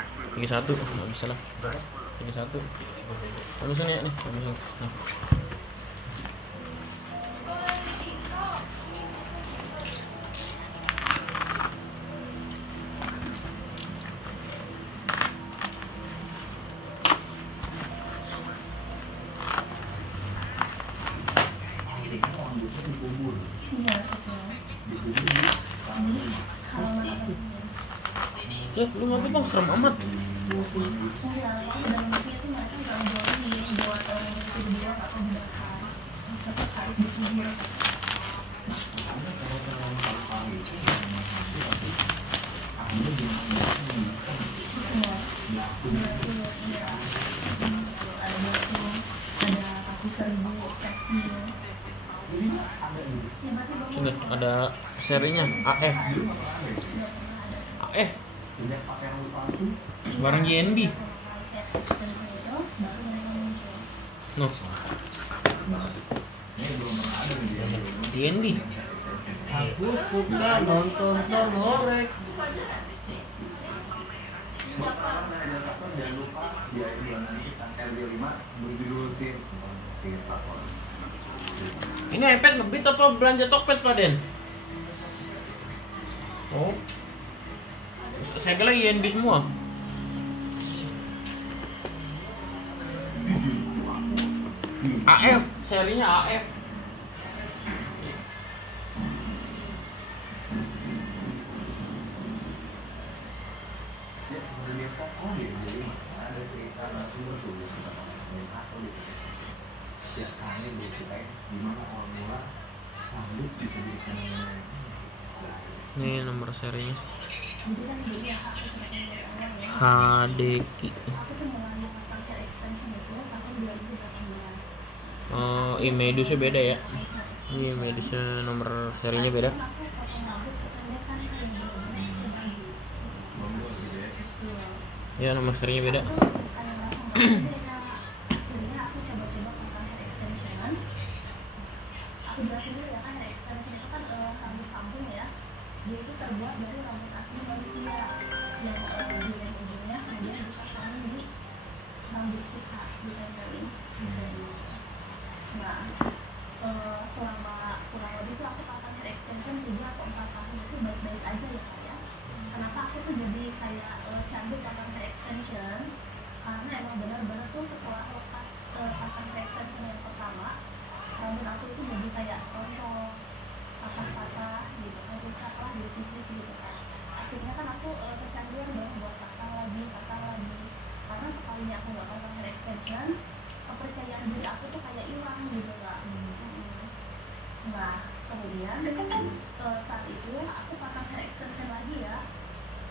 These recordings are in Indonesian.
31 nggak bisa lah. 31 barusan ya nih barusan nih. Lu ngapa bang, serem amat. Sini ada serinya AF bareng YNB. No. YNB. Aku suka nonton sonorek. Jangan lupa di akhir bulan nanti tanggal 5 berjudul SIN. Ini iPad ngebit apa belanja Tokped Pak Den? Oh, saya kira YNB semua. AF, serinya AF. Ya sebenarnya pokok ya jadi ada cerita narasumber tuh sama atau ya kali diceritain gimana awal mula rambut bisa jadi fenomena. Ini nomor serinya HDKI. Oh, Imedusnya beda ya. Ini Imedusnya nomor serinya beda. Ya nomor serinya beda. Dia itu terbuat dari rambut asli manusia yang di ujungnya kemudian dipasang di rambut kita ditempelin. Nah, selama kurang lebih itu aku pasang hair extension 3 atau 4 tahun itu baik-baik aja ya kayak. Kenapa aku tuh jadi kayak candu pasang hair extension? Karena emang benar-benar tuh setelah lepas pasang hair extension yang pertama, rambut aku itu jadi kayak rontok, patah-patah gitu, rusak lah, jadi tipis gitu kan. Akhirnya kan aku kecanduan dong buat pasang lagi, karena sekalinya aku nggak pasang hair extension, kepercayaan diri aku tuh kayak hilang gitu kan. Nah kemudian saat itu aku pasang hair extension lagi ya,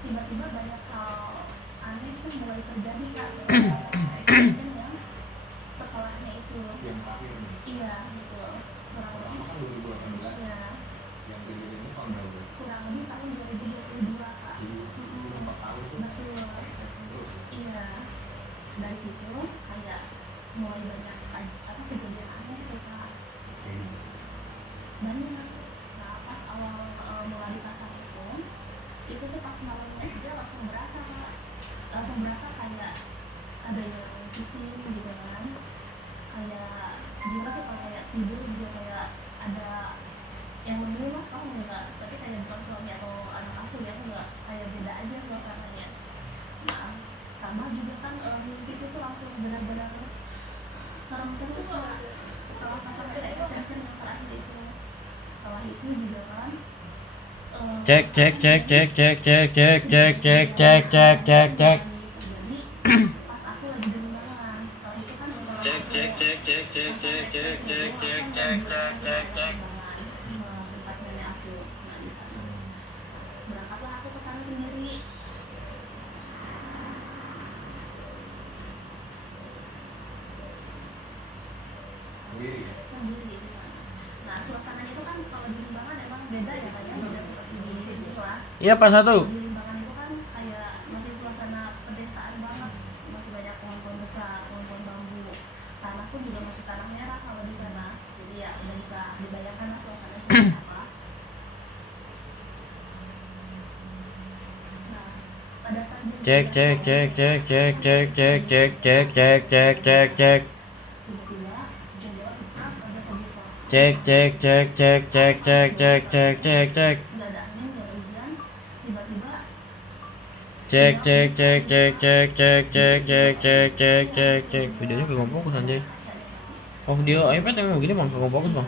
tiba-tiba banyak hal aneh tuh mulai terjadi kak setelah pasang hair extension yang setelahnya itu. Yang terakhir nih. Iya betul. Pertama kan 2018. Ya. Yang kejadian ini tahun berapa? Kurang lebih tahun 2022 kak. 4 tahun tuh. Betul. Terus. Iya. Dari situ kayak mulai banyak kejadian aneh tuh kak. Banyak. Nah pas awal mulai dipasang itu tuh pas malamnya dia langsung berasa kak. Langsung berasa kayak ada yang ngikutin gitu kan. Kayak gimana sih kalau kayak tidur juga kayak ada yang menurut lah kamu enggak, tapi kayak bukan suami atau anak aku ya, enggak, kayak beda aja suasananya. Nah sama juga kan mimpi itu tuh langsung benar-benar serem terus lah setelah pasang hair extension yang terakhir itu. Setelah itu juga kan Cek. jadi pas aku lagi dengeran setelah itu kan tempat nenek aku. Nah di sana berangkatlah aku ke sana sendiri. Sendiri ya? Sendiri di sana. Nah suasananya itu kan kalau di Limbangan emang beda ya kayak beda seperti di sini lah. Iya Pak Satu. Di Limbangan itu kan kayak masih suasana pedesaan banget, masih banyak pohon-pohon besar, pohon-pohon bambu. Tanah pun juga masih tanah merah kalau di sana. Jadi ya udah bisa dibayangkan lah suasananya seperti apa. Nah pada saat dia Cek cek cek cek cek cek cek cek cek cek cek cek cek. Cek cek cek cek cek cek cek cek cek cek. Cek cek cek cek cek cek cek cek cek cek cek cek. Videonya kagak fokus anjay. Oh video iPad emang begini bang, kagak fokus bang.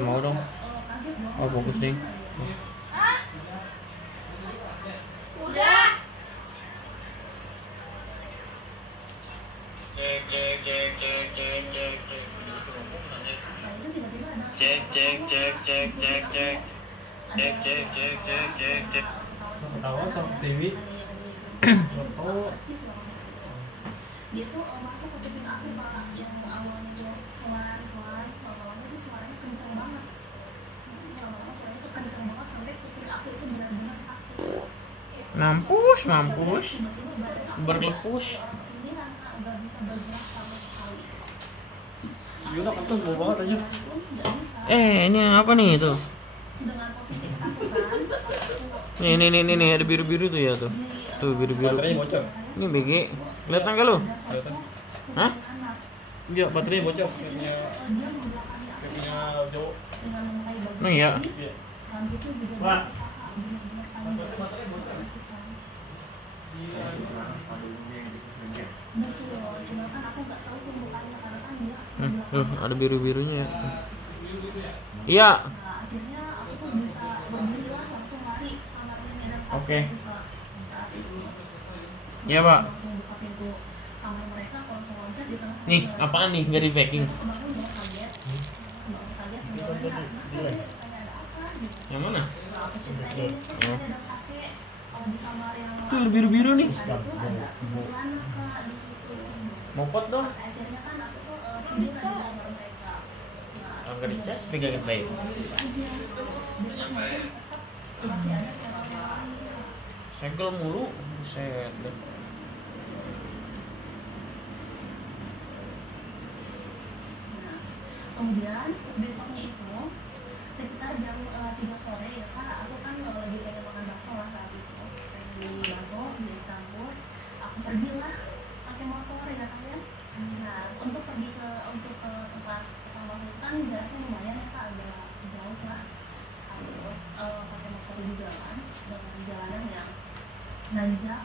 Mau dong. Oh fokus ding. Udah. Cek cek cek cek cek cek cek. Videonya kagak fokus anjay. Cek cek cek cek cek cek. Cek cek cek cek cek cek. Ketawa sama TV. Oh, Dia tuh masuk ke kuping aku pak, yang awalnya tuh pelan-pelan, lama-lama tuh suaranya kenceng banget. Lama-lama suaranya tuh kenceng banget sampai kuping aku itu benar-benar sakit. Mampus, mampus. Tiba-tiba badan aku Berlepus. orang ketinggian, Kak, nggak bisa bergerak sama sekali. gila kan tuh bau banget aja. Pun nggak bisa. Ini apa nih itu? Dengan posisi ketakutan, aku Nih ada biru-biru tuh ya tuh. Tuh biru-biru. Baterainya bocor. Ini BG. Kelihatan gak lu? Kelihatan. Hah? Iya, baterainya bocor. Kayak punya Jawa. Nah iya. Iya. Wah. Tuh ada biru-birunya ya. Iya. Akhirnya aku tuh bisa berdiri lah, langsung lari kamarnya dan Oke. saat itu Iya pak. langsung buka pintu kamar mereka, aku langsung loncat di tengah. Nih apaan nih? Nggak di packing? Kemarin udah kaget, kayak ada apa gitu. Yang mana? Aku ceritain, Oh. ada kakek di kamar yang Tuh ada biru-biru nih. tadi tuh ada kuntilanak kak di situ. Mau pot dong? Akhirnya kan aku tuh tidur di kamar mereka. Nah, Kalau nggak dicas, pegangin baik. itu aja. Besok malam tetap masih ada teror yang lain. Segel mulu. Buset deh. Nah, kemudian besoknya itu sekitar jam 3 sore ya kak, aku kan lagi pengen makan bakso lah saat itu, pengen beli bakso di Istanbul. Aku pergilah pakai motor ya kan ya. Nah untuk pergi ke tempat tukang bakso kan jaraknya lumayan ya kak, agak jauh lah. Terus pakai motor juga kan dengan jalanan yang nanjak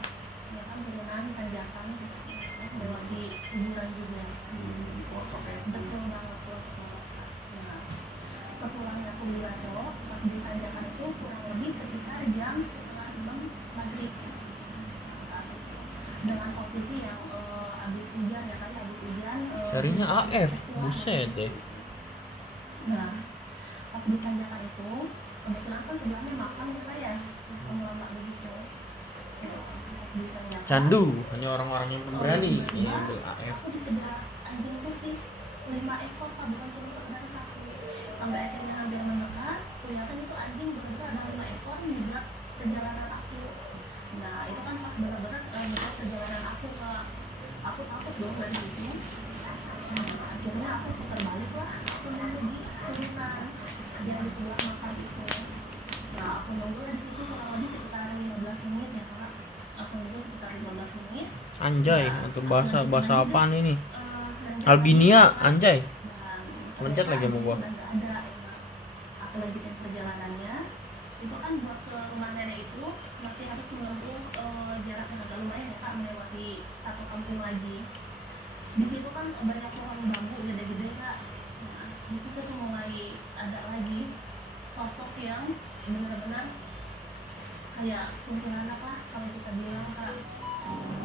ya kan, turunan tanjakan melewati kuburan juga. Betul banget terus. Nah, sepulangnya aku beli bakso, pas di tanjakan itu kurang lebih sekitar jam setengah 6 maghrib saat itu. Dengan posisi yang habis hujan ya kan, habis hujan. Carinya AF. kecil. Buset deh. Nah, pas di tanjakan itu, kebetulan kan sebelahnya makam ya, lama begitu. Pas di tanjakan. Candu. Hanya orang-orang yang pemberani yang ambil AF. Aku dicegah anjing putih 5 ekor pak, bukan cuma sekedar satu. Sampai akhirnya hampir mendekat, kelihatan itu anjing benar-benar ada 5 ekor menjerat perjalanan aku. Nah itu kan pas benar-benar menjerat perjalanan aku kak. Aku takut dong dari situ. Nah, akhirnya aku putar balik lah, aku nunggu di turunan yang di sebelah makam itu. Nah aku nunggu di situ kurang lebih sekitar 15 menit ya kak. Aku nunggu sekitar 15 menit. Anjay. Untuk bahasa apaan ini? Albinia. Anjay. Loncat lagi sama gua. Aku lanjutin perjalanannya. Itu kan buat ke rumah nenek itu masih harus menempuh jarak yang agak lumayan ya kak, melewati satu kampung lagi. Di situ kan banyak pohon bambu gede-gede kak. Nah, di situ tuh mulai ada lagi sosok yang benar-benar kayak kuntilanak lah kalau kita bilang kak.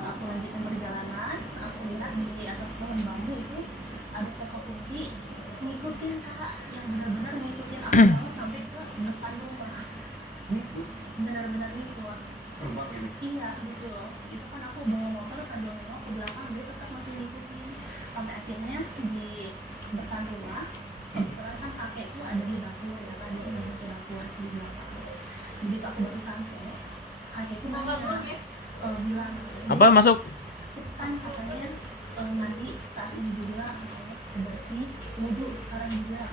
Aku lanjutin perjalanan, aku lihat di atas pohon bambu itu ada sosok kunti ngikutin kak, yang benar-benar ngikutin aku banget sampai ke depan rumah. Benar-benar ngikut. Iya gitu. Itu kan aku bawa motor sambil nengok ke belakang, dia tetap masih ngikutin sampai akhirnya di depan rumah. Kebetulan kan kakekku ada di dapur ya kan, dia masuk ke dapur di belakang. Jadi aku baru sampai, kakekku bilang Apa masuk? cepetan katanya mandi saat ini juga, katanya bersih wudhu sekarang juga.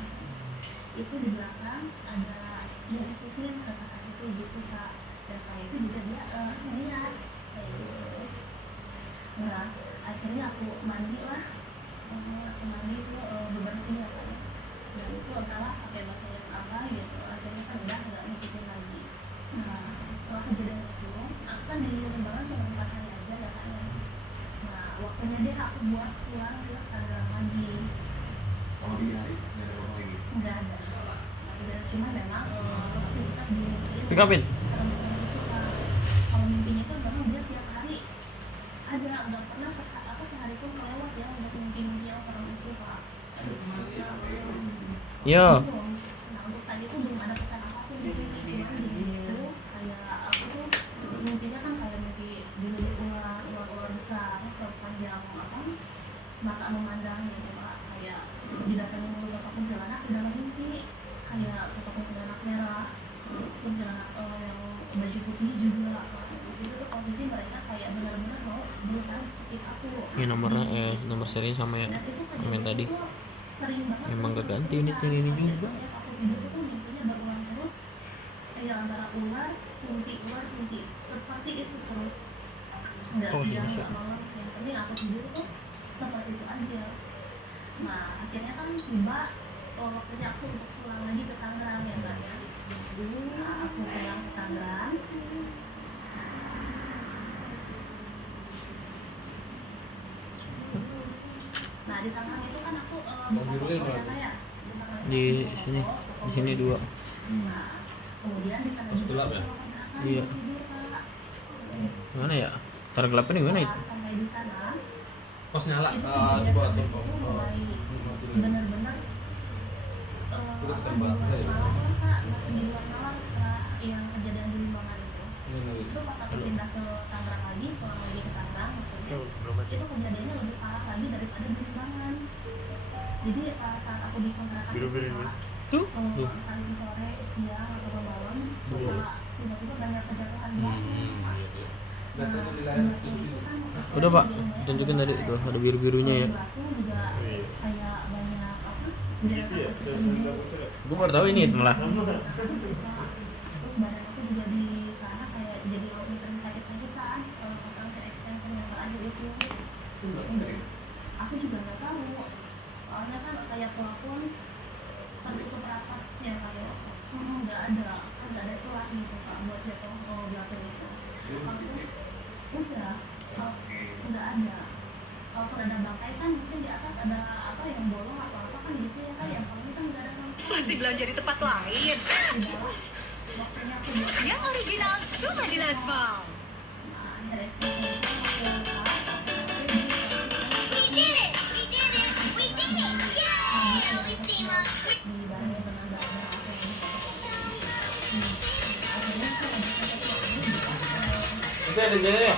Itu di belakang ada yang ikutin kata-kata itu gitu kak. dan kayak itu juga dia ngeliat kayak gitu. Nah akhirnya aku mandi lah, aku mandi itu bebersih ya kan, dan itu adalah pakai bahasa apa gitu, akhirnya kan udah nggak ngikutin lagi. Nah setelah kejadian itu aku kan di lembaga cuma 4 hari aja ya kan ya. Nah waktunya dia aku buat pulang ke Tangerang lagi. Kalau di hari nggak ada orang lagi. Nggak ada. Dan cuma memang lokasi kita dimungkin Pick upin. serem-serem itu Kak. Kalau mimpinya itu memang dia tiap hari ada, nggak pernah sehari itu kelewat ya untuk mimpi-mimpi yang serem itu Pak. Yo. Nah untuk saat itu belum ada pesan apapun gitu, cuma gitu kayak aku tuh mimpinya kan kayak mimpi dililit ular besar sepanjang apa mata memandang gitu Pak, kayak didatangi oleh sosok kuntilanak di dalam mimpi, kayak sosok kuntilanak merah, kuntilanak yang baju putih juga Pak. Di situ tuh posisi mereka kayak benar-benar mau berusaha cekik aku. Ini nomornya nomor seri sama Dan itu yang tadi. tuh sering banget Emang tuh gak ganti ini terus-terusan. ini Hampir juga. setiap aku tidur tuh mimpinya berulang terus, kayak antara ular kunti seperti itu terus, nggak Oh, siang sini, nggak malam, yang penting aku tidur tuh seperti itu aja. Nah akhirnya kan tiba waktunya aku untuk pulang lagi ke Tangerang ya Mbak ya. Nah aku pulang ke Tangerang. Nah di Tangerang itu kan aku buka toko ya kayak Di sini 2. Nah kemudian di sana juga gelap ya? aku kontrakan Iya. tidur Kak. Mana ya? Tar gelapnya gimana itu? Setelah sampai di sana Pas nyala, itu coba kejadian tuh itu mulai benar-benar Itu apa, tekan di luar baterai. nalar lah Kak, makin di luar nalar setelah yang kejadian di Limbangan itu. Justru pas aku pindah ke Tangerang lagi, pulang lagi ke Tangerang maksudnya, itu kejadiannya lebih parah lagi daripada di Limbangan. Jadi saat aku di kontrakan Tuh. entah itu sore, siang, atau malam, suka tiba-tiba banyak kejatuhan batu. Nah, batu itu kan Udah Pak, jadi lumayan tunjukin tadi besar. tuh ada biru-birunya ya. Batu juga kayak banyak apa? Gitu ya, Gue baru tahu ini malah. Terus badan aku juga di sana kayak jadi langsung sering sakit-sakitan kalau pakai ke extension yang terakhir itu. Aku juga nggak tahu. Soalnya kan kayak plafon tertutup rapat ya kayak nggak ada celah gitu Kak buat jatuh belakang itu. Aku udah nggak ada. Kalaupun ada bangkai kan mungkin di atas ada apa yang bolong atau apa kan gitu ya kan, yang paling kan nggak ada sama sekali. Pasti belanja di tempat lain. Di bawah waktunya aku buat Yang original cuma di Lesval. nah akhir extension itu aku lepas di barangnya penanda aku yang akhirnya aku ada satu lagi bisa Oke, ada jalan ya.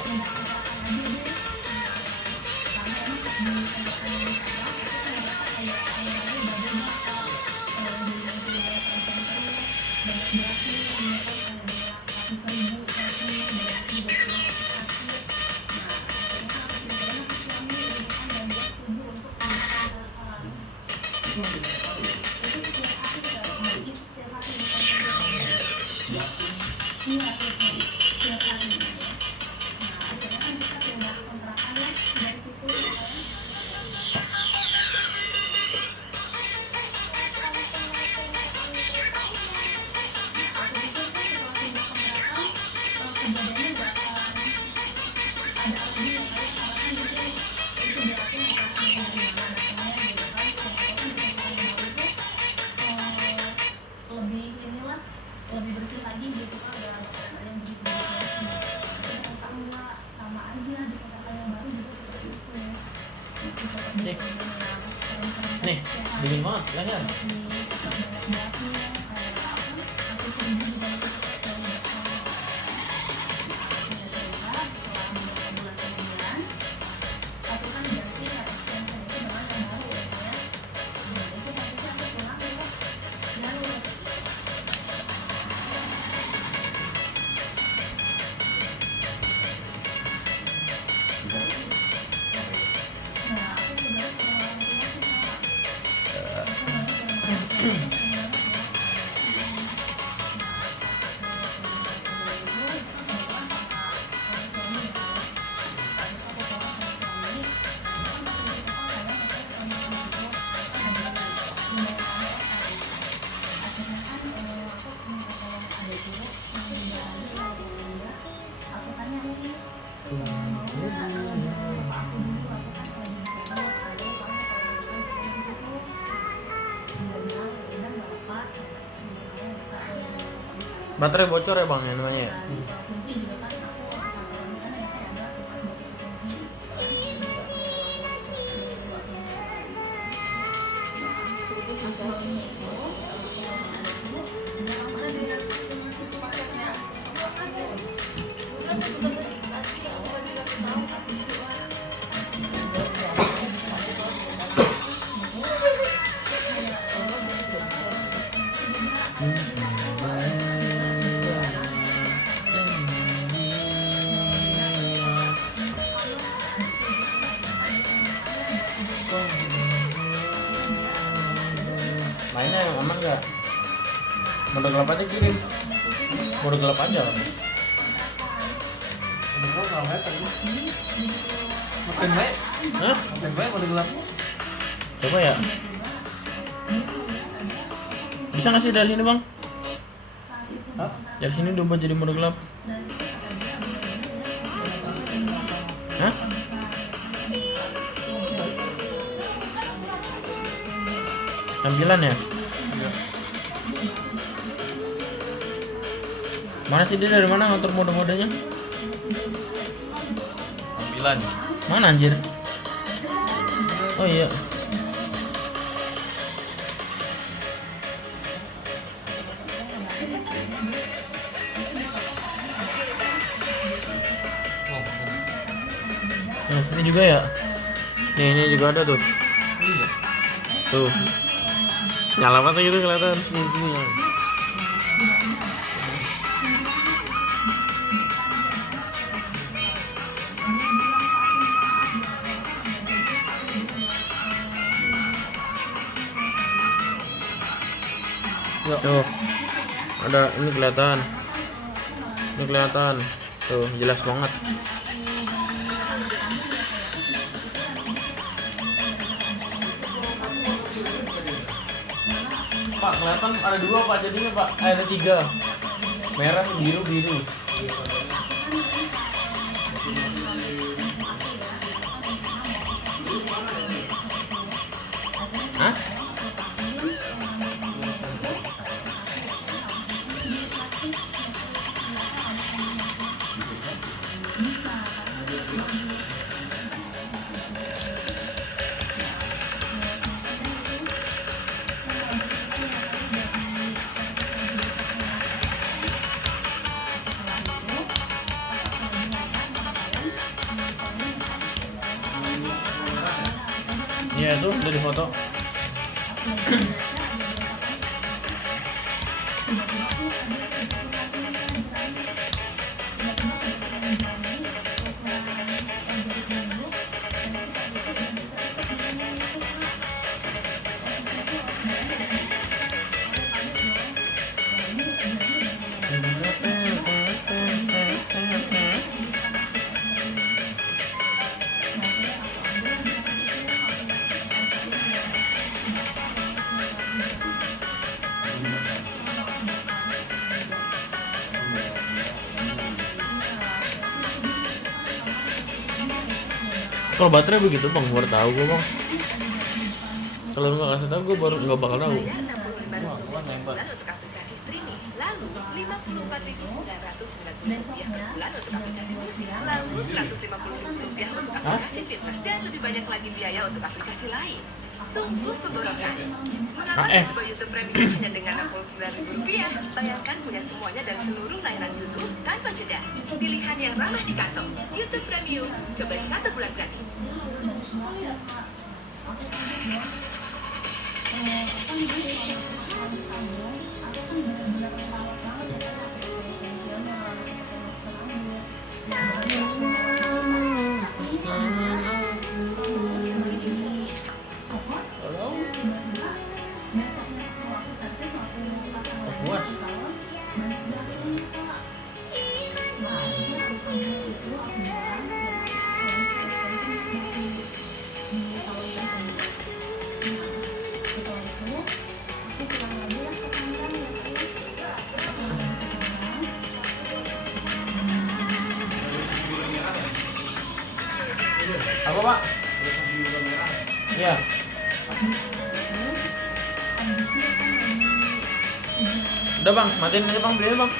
lebih inilah lebih bersih lagi gitu kan, udah ada yang begitu enggak sama aja di kontrakan yang baru juga seperti itu ya. Nih. Nih, dingin banget, leher. Baterai bocor ya bang ya namanya ya? Mainnya yang aman nggak? Mode gelap aja kirim. Mode gelap aja. Gua nggak ngeliat tadi. Makin baik. Hah? Makin baik mode gelap. Coba ya. Bisa nggak sih dari sini bang? Hah? Dari sini diubah jadi mode gelap. Hah? Tampilan ya? Mana sih dia dari mana ngatur mode-modenya? Tampilan. Mana anjir? Oh iya. Ini juga ya? Nih, ini juga ada tuh. Tuh. Nyala apa tuh gitu kelihatan? Nih, sini nyala. Tuh. Ada ini kelihatan. Ini kelihatan. Tuh, jelas banget. Pak, kelihatan ada dua pak jadinya pak, ada tiga, merah, biru, biru. Hah? Iya itu udah di foto. Kalau baterai begitu bang, baru tahu gue bang. Kalau nggak kasih tahu gue baru nggak bakal tahu. Bayar Rp65.000 per bulan untuk aplikasi streaming, lalu Rp54.990 per bulan untuk aplikasi musik, lalu Rp150.000 untuk aplikasi fitness, dan lebih banyak lagi biaya untuk aplikasi lain. Sungguh pemborosan. Mengapa coba YouTube Premium hanya dengan Rp69.000? Bayangkan punya semuanya dari seluruh layanan YouTube tanpa jeda. Pilihan yang ramah di kantong. YouTube Premium, coba 1 bulan gratis. Puas. Apa pak? Iya. Udah bang, matiin aja bang, beliin bang.